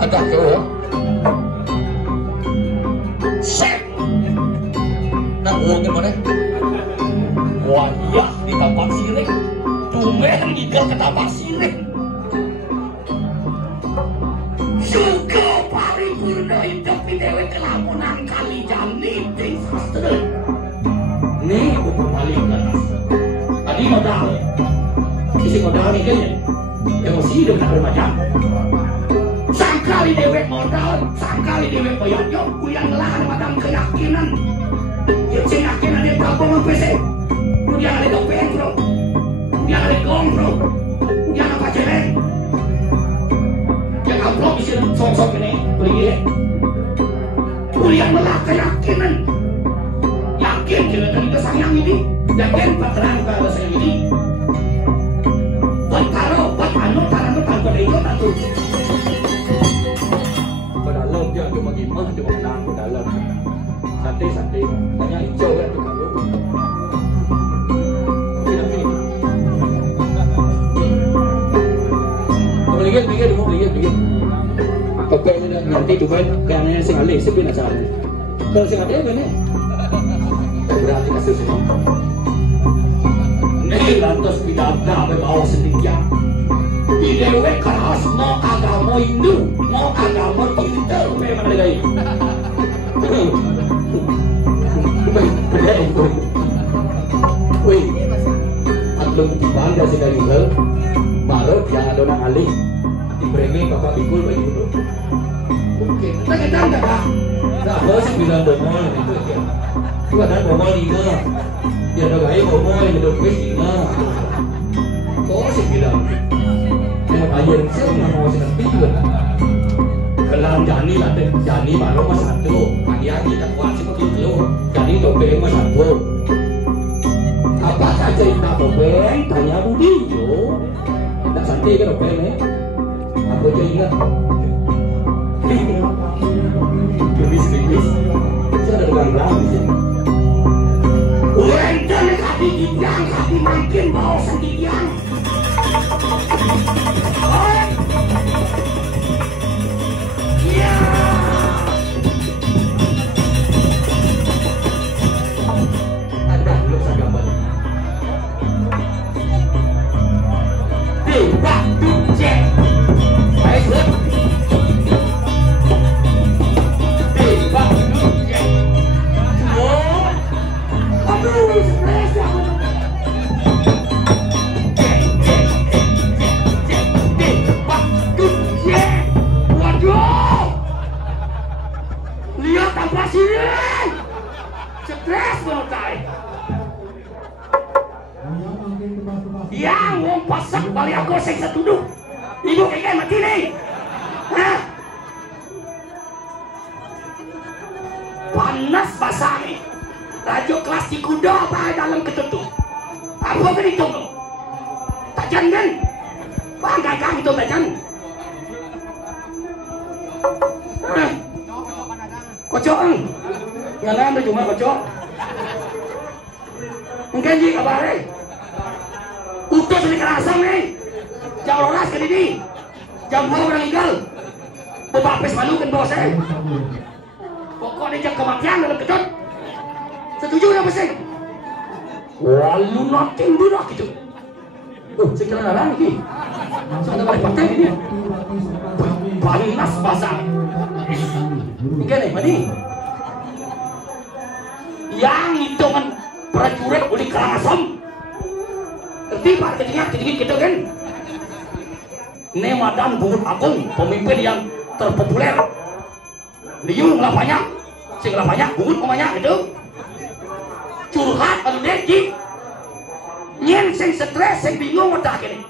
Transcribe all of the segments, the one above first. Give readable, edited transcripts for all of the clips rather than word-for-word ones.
agak jauh. Set. Nah, gimana? Wah, iya di tapak siring. Tumben igal ke tapak siring. Suka paripurna hidup di dewe kelamunan kali jani ting sastra. Nih buku paling ganas. Tadi modal. Isi modal nih kan ya. Emosi hidup tak bermacam. Sangkali dewek modal, sangkali dewek koyok-koyok, kuyang lahan madam keyakinan. Yang yakinan dia gabung sama PC. Kemudian ada dopen bro, kemudian ada gong bro, kemudian apa celeng. Yang amplop isi sok-sok ini, beli kuyang melah keyakinan. Yakin kita tadi kesayang ini, yakin pateran ke sayang ini. Buat taruh, buat anu tanpa itu tentu. Dalam dia cuma gimana cuma menang ke dalam santai banyak hijau kan tuh kalau tidak begini oke nanti coba kayaknya sing alih sepi nak salah kalau sing alih mana berarti kasus ini lantas pidata berbau sedikit di dewe keras mau agama Hindu mau agama Cinta memang ada ini wih atlum di bangga sekali baru yang ada orang alih di breme bapak bikul bagi dulu mungkin kita enggak nah harus bilang bomol itu ya itu ada bomol lima dia ada gaya bomol yang ada kuis lima kok sih bilang ayer saya nggak mau seperti itu kelam jani lah deh jani baru mas satu pagi tak kuat seperti itu jani topeng mas satu apa saja cerita topeng tanya Budi yo tak santai kan topeng aku aja ingat habis saya ada gang di sini udah kaki gijang kaki makin bawa sendirian. Ada belum saya gambar. Dewa Tuncek. Baik sir. Dewa Tuncek. Oh, aduh, stres ya. Lihat tanpa sini, stres banget. Yang mau pasak balik aku sing setuduh. Ibu kayak mati nih. Hah? Panas basah nih. Rajo kelas di kuda apa dalam ketutup. Apa kan itu? Tajan kan? Bangga kan itu tajan. Kocok yang lain cuma kocok mungkin ji kabarnya utus di kerasang nih jam loras ke dini jam 2 orang tinggal bapakpes malu kan bos pokoknya jam kematian dalam kecut setuju udah pasti walu nothing dulu gitu saya kira narang lagi saya ada balik partai ini panas basah ini nih mani yang hitungan prajurit udah kerasam ngerti pak ketinggian gitu kan ini Madan Bungut Agung pemimpin yang terpopuler liu nggak banyak sih nggak banyak bungut banyak gitu curhat anu deji nyen sing stres sing bingung udah gini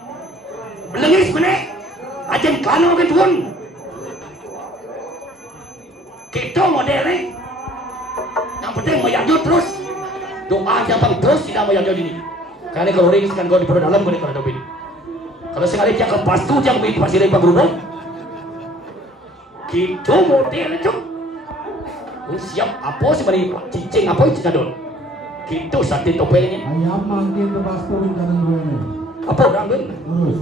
belengis bener ajen kanu kan tuan kita modelnya yang penting meyanjut terus doa jabang terus tidak meyanjut ini karena kalau ring kan kau di perut dalam kau di perut ini kalau sekali dia kepas tu jangan beri pasir dari pagurubong kita model itu siap apa sih beri cincin apa itu cadol kita sate topengnya ayam makin lepas turun kanan dua ini apa orang kan terus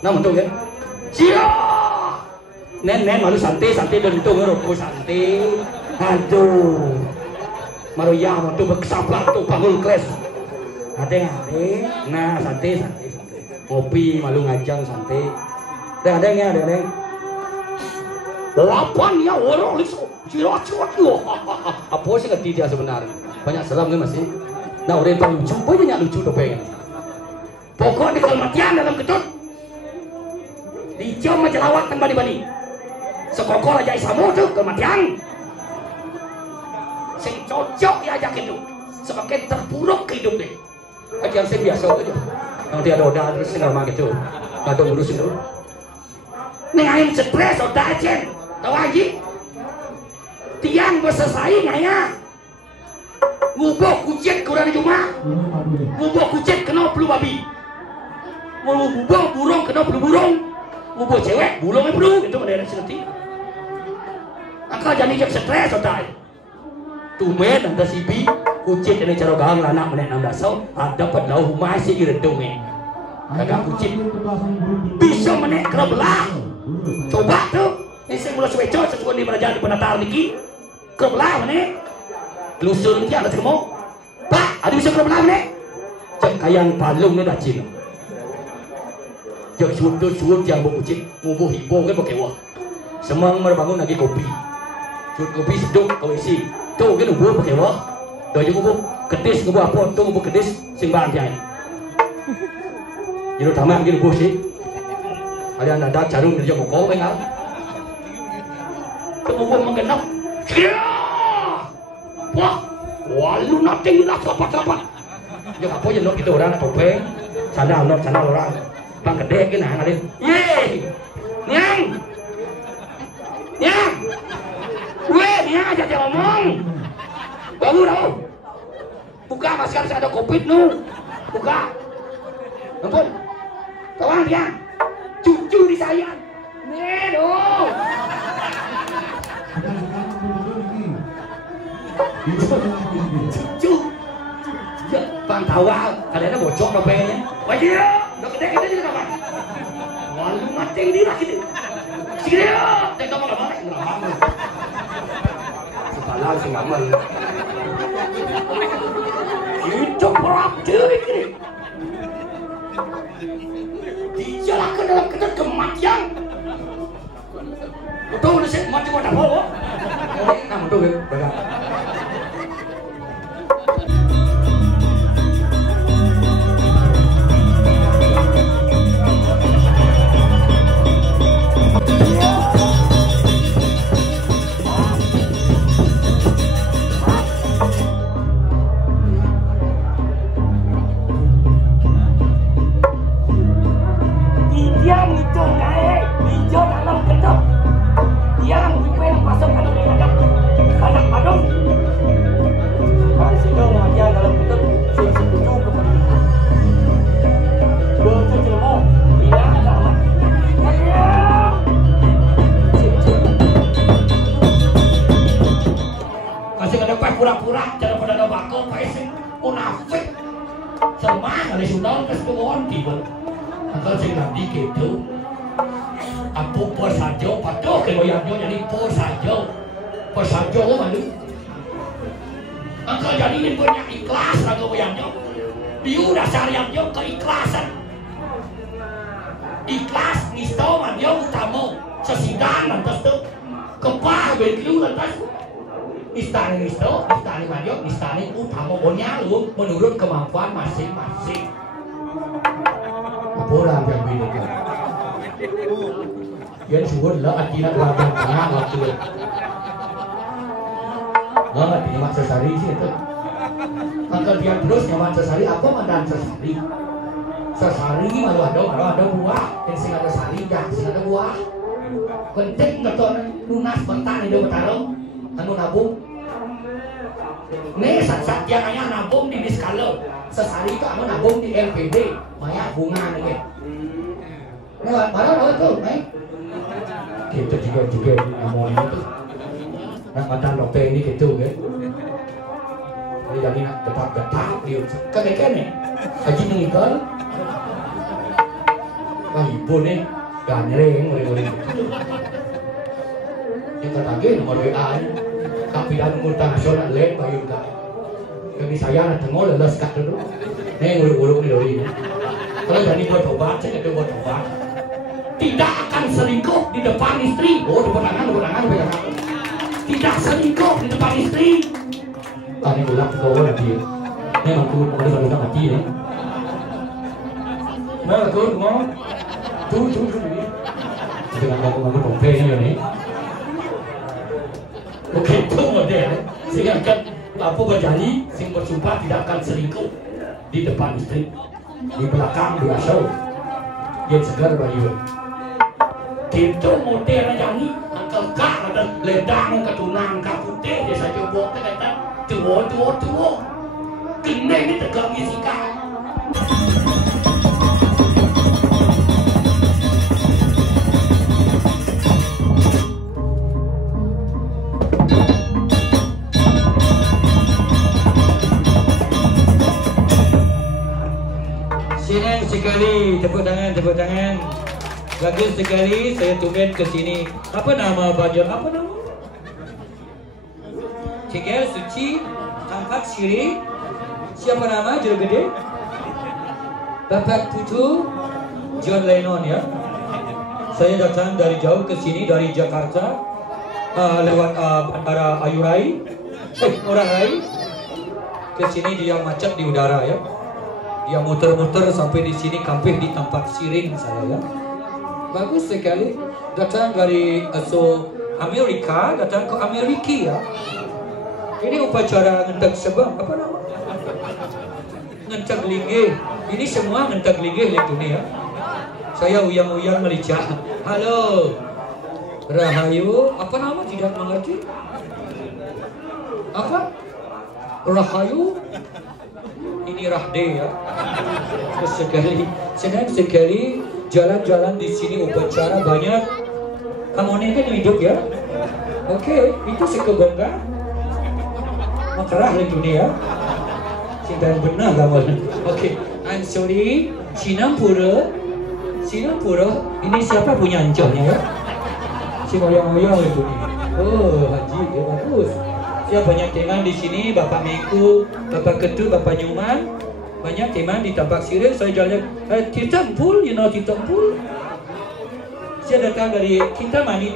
nah betul kan siap Nen malu santai bentung rokok santai. Aduh. Maru ya tuh berkesaplak tuh panggul kles. Ade. Nah, santai. Ngopi malu ngajang santai. Ada. Lapan ya orang itu cirat yo. Apa sih ngerti dia sebenarnya? Banyak seram kan masih. Nah, orang paling lucu, banyak lucu topeng. Pokoknya kalau matian dalam ketut. Dijam aja lawak tanpa dibanding. Sekokol aja isamu tuh kematian. Sing cocok ya aja gitu. Semakin terpuruk kehidup deh. Aja yang saya biasa aja. Yang dia roda terus normal gitu. Nggak tahu ngurusin dulu. Nengain stres otak aja. Tahu aja. Tiang berselesai ngaya. Ngubah kucing kurang cuma. Ngubah kucing kena pelu babi. Ngubah burung kena pelu burung. Ngubah cewek burungnya pelu. Itu mendadak seneti. Angka jadi jak stres otak. Tumen anda sibi kucing ini cara gang lanak menek 16 ada dapat lau masih iredungnya. Kagak kucing bisa menek kebelah. Coba tuh. Ini saya mulai seweco sesuatu di kerajaan di penatar niki. Kebelah menek. Lusur ini ada semua. Pak, ada bisa kebelah menek. Cek kayang palung ni dah cina. Jauh suut yang bawa kucing ngubuh hibung kan pakai wah. Semang merbangun lagi kopi. Suut kopi seduk kau isi. Tuh kan ngubuh pakai wah. Dah je ngubuh kedis ngubuh apa? Tuh ngubuh kedis simbang jai. Jadi tamak gini ngubuh sih. Ada anak jarum kerja pokok enggak. Ngubuh menggenap. Wah, lu nanti nak rapat. Ya apa je nak kita orang topeng. Sana orang. Bang gede ke nah ngalih. Ye. Nyang. Weh, nyang aja dia ngomong. Bangun tau. Buka masker saya ada covid nu. Buka. Ampun. Tawang dia. Cucu di saya. Nih dong. Cucu. Bang tawa, kalian bocok topengnya. Wajib. Udah gede juga kapan? Walu mati dia gitu. Segede ya. Tengok apa? Ngeramah. Sekarang sih ngamen. Itu perap diri gini. Dijalankan dalam ketat kematian. Betul udah sih mati mau dapur. Nah betul ya. Pura-pura cara pada ada bakal pakai munafik semua kali sudah ke sekolah tiba atau sing nanti gitu apa pos saja patuh ke loyangnya jadi pos saja malu angka jadi banyak ikhlas lagu loyangnya dia dasar yang keikhlasan ikhlas nistaman dia utama sesidang lantas tuh kepah begitu lantas istana majok, istana utama pokoknya lu menurut kemampuan masing-masing. Apa orang yang beda kan? Yang suruh lah akhirnya belakang tengah waktu. Nggak terima sesari sih itu. Angkat dia terus nyaman sesari apa mandan sesari? Sesari malu ada buah, yang sing ada sari, yang sing ada buah. Penting nggak tahu lunas bentar itu bertarung. Anu nabung nih saat yang ayah nabung di diskala sesari itu anu nabung di LPD banyak bunga nih nih mana tuh kita juga ngomongnya tuh nah mantan dokter ini gitu kan ini lagi nak getap dia kakek nih haji meninggal wah ibu nih gak nyereng mulai nomor WA. Tapi dan multinasional lain bayun ka. Kami saya na tengok lelas kat dulu. Neng uruk-uruk ni dori. Kalau jadi buat obat, saya ada buat obat. Tidak akan selingkuh di depan istri. Oh, depan tangan. Tidak selingkuh di depan istri. Tadi bilang kau lagi. Memang tu ada mati ni. Mana tu mau? Tu. Dengan aku pompe ni. Okey, tu model. Sehingga kan apa berjanji, sing bersumpah tidak akan selingkuh di depan istri, di belakang biasa. Dia segar bayu. Kita model yang ni, angkat kak ada ledang ketunang kaputih dia saja buat kata tua. Kena ni tegak fisika. Senang sekali, tepuk tangan. Bagus sekali, saya tumben ke sini. Apa nama baju? Apa nama? Cegel Suci, Tampak Siri. Siapa nama juru gede? Bapak Putu John Lennon ya. Saya datang dari jauh ke sini dari Jakarta lewat bandara Ayurai, Ngurah Rai. Ke sini dia macet di udara ya. Dia muter-muter sampai di sini kampung di Tampak Siring saya ya. Bagus sekali. Datang dari Amerika, datang ke Amerika ya. Ini upacara ngentek sebang apa nama? Ngentek linggih. Ini semua ngentek linggih yang dunia. Saya uyang-uyang melicak. Halo. Rahayu, apa nama tidak mengerti? Apa? Rahayu? Ini Rahde ya. Senang sekali jalan-jalan di sini upacara banyak. Kamu ini kan hidup ya? Oke, itu sekebangga. Makarah di dunia. Cinta yang benar kamu. Oke, I'm sorry. Sinampura. Ini siapa punya ancohnya ya? Si moyang-moyang itu nih. Oh, Haji, ya bagus. Ya banyak teman di sini, Bapak Mengku, Bapak Ketu, Bapak Nyuman. Banyak teman di Tampak Siring. Saya jalan Titampul, you know Titampul. Saya datang dari Kintamani,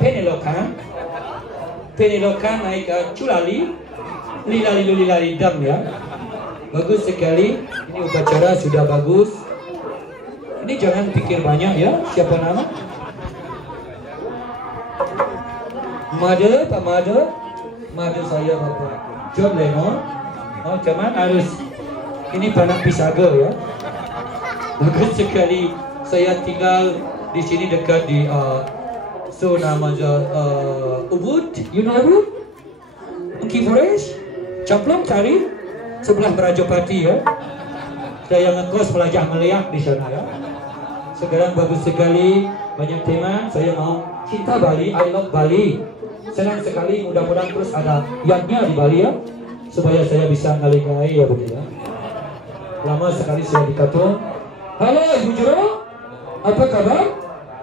Penelokan naik ke Culali, Lilali Dam ya. Bagus sekali. Ini upacara sudah bagus. Ini jangan pikir banyak ya. Siapa nama? Pak Made saya Bapak John Lennon. Oh cuman harus ini panak pisaga ya. Bagus sekali. Saya tinggal di sini dekat di namanya Ubud. You know Ubud? Monkey Forest. Camplong cari sebelah Merajapati ya. Saya ngekos belajar melihat di sana ya. Sekarang bagus sekali. Banyak teman. Saya mau cinta Bali. I love Bali. Senang sekali, mudah-mudahan terus ada yaknya di Bali ya, supaya saya bisa ngalikai ya begitu ya. Lama sekali saya dikatung. Halo Ibu Jero, apa kabar?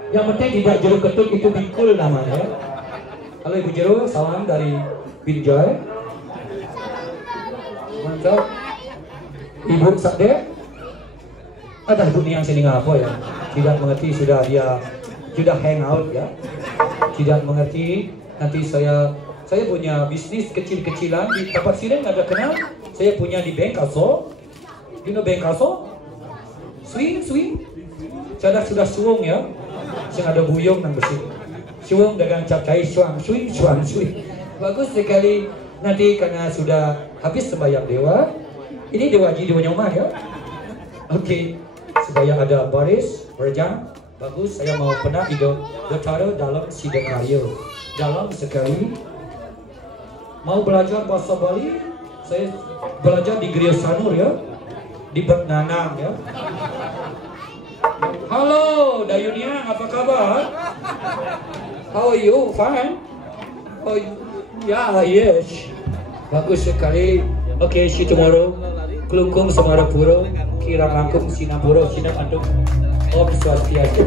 Yang penting tidak Jero Ketut itu Bingkul namanya. Halo Ibu Jero, salam dari Binjai. Mantap. Ibu Sakde, ada ibu yang sini ngapa ya? Tidak mengerti sudah dia sudah hang out ya. Tidak mengerti. Nanti saya punya bisnis kecil-kecilan di Tampak Siring, ada kenal. Saya punya di Bengkaso. You know Bengkaso? Swing. Saya sudah suung ya. Saya ada buyung nang bersih. Suung dagang capcai swing. Bagus sekali. Nanti karena sudah habis sembahyang dewa. Ini dewa Nyoma ya. Oke. Supaya ada baris, berjam. Bagus, saya mau pernah ditaruh dalam Sidoarjo. Dalam sekali. Mau belajar bahasa Bali, saya belajar di Gria Sanur ya, di Bernanang ya. Halo Dayunia, apa kabar? How are you? Fine? Oh yes. Bagus sekali. Okay, see you tomorrow. Kelungkung Semarapuro, Kirang Langkung Sinapuro, Sinap Andung. Om Swastiastu.